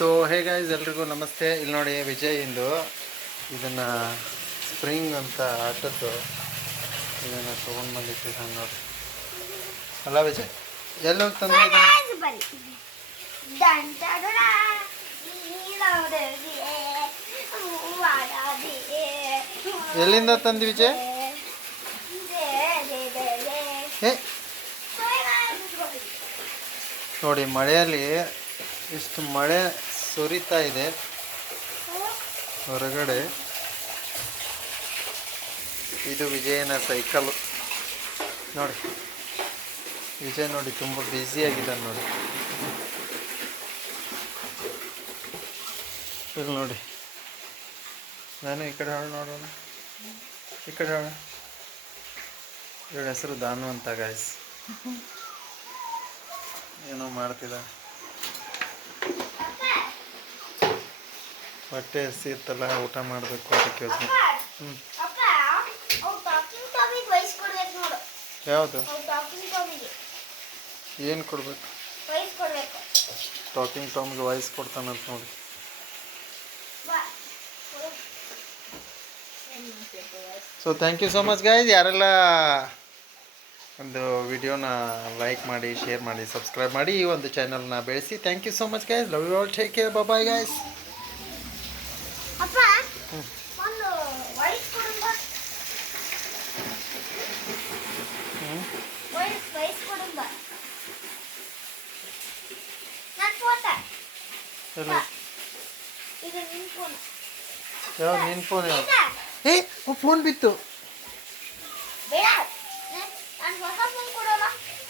So hey guys ಎಲ್ರಿಗೂ ನಮಸ್ತೆ. ಇಲ್ಲಿ ನೋಡಿ ವಿಜಯ್ ಇಂದು ಇದನ್ನು ಸ್ಪ್ರಿಂಗ್ ಅಂತ ಆಟದ್ದು ಇದನ್ನು ತೊಗೊಂಡು ಬಂದಿಟ್ಟಿದ್ದಾನೆ ನೋಡಿ. ಅಲ್ಲ ವಿಜಯ್ ಎಲ್ಲಿ ಹೋಗಿ ತಂದು ಎಲ್ಲಿಂದ ತಂದು ವಿಜಯ್? ಹೇ ನೋಡಿ ಮಳೆಯಲ್ಲಿ ಇಷ್ಟು ಮಳೆ ಸುರಿತಾ ಇದೆ ಹೊರಗಡೆ. ಇದು ವಿಜಯನ ಸೈಕಲ್ ನೋಡಿ. ವಿಜಯ್ ನೋಡಿ ತುಂಬ ಬ್ಯುಸಿಯಾಗಿದ್ದಾನೆ ನೋಡಿ. ಇಲ್ಲಿ ನೋಡಿ, ನಾನು ಈ ಕಡೆ ಹಾಳು ನೋಡೋಣ, ಈ ಕಡೆ ಹಾಳು. ಇವಳ ಹೆಸರು ದಾನು ಅಂತ ಗಾಯ್ಸ್. ಏನೋ ಮಾಡ್ತಿದ್ದ, ಹೊಟ್ಟೆ ಹಸಿತ್ತಲ್ಲ, ಊಟ ಮಾಡಬೇಕು ಅದಕ್ಕೆ ಯೋಚನೆ. ಯಾವುದು ಏನು ಕೊಡ್ಬೇಕು? ಟಾಕಿಂಗ್ ಟಾಮ್ಗೆ ವಾಯ್ಸ್ ಕೊಡ್ತಾನಂತ ನೋಡಿ. So thank you so much guys. ಯಾರೆಲ್ಲ ಒಂದು ವಿಡಿಯೋನ ಲೈಕ್ ಮಾಡಿ, ಶೇರ್ ಮಾಡಿ, ಸಬ್ಸ್ಕ್ರೈಬ್ ಮಾಡಿ, ಈ ಒಂದು ಚಾನಲ್ನ ಬೆಳೆಸಿ. Thank you so much guys. Love you all. Take care. Bye guys. ಯಾವ ನಿನ್ನ ಫೋನ್? ಯಾವ ಫೋನ್ ಬಿತ್ತು?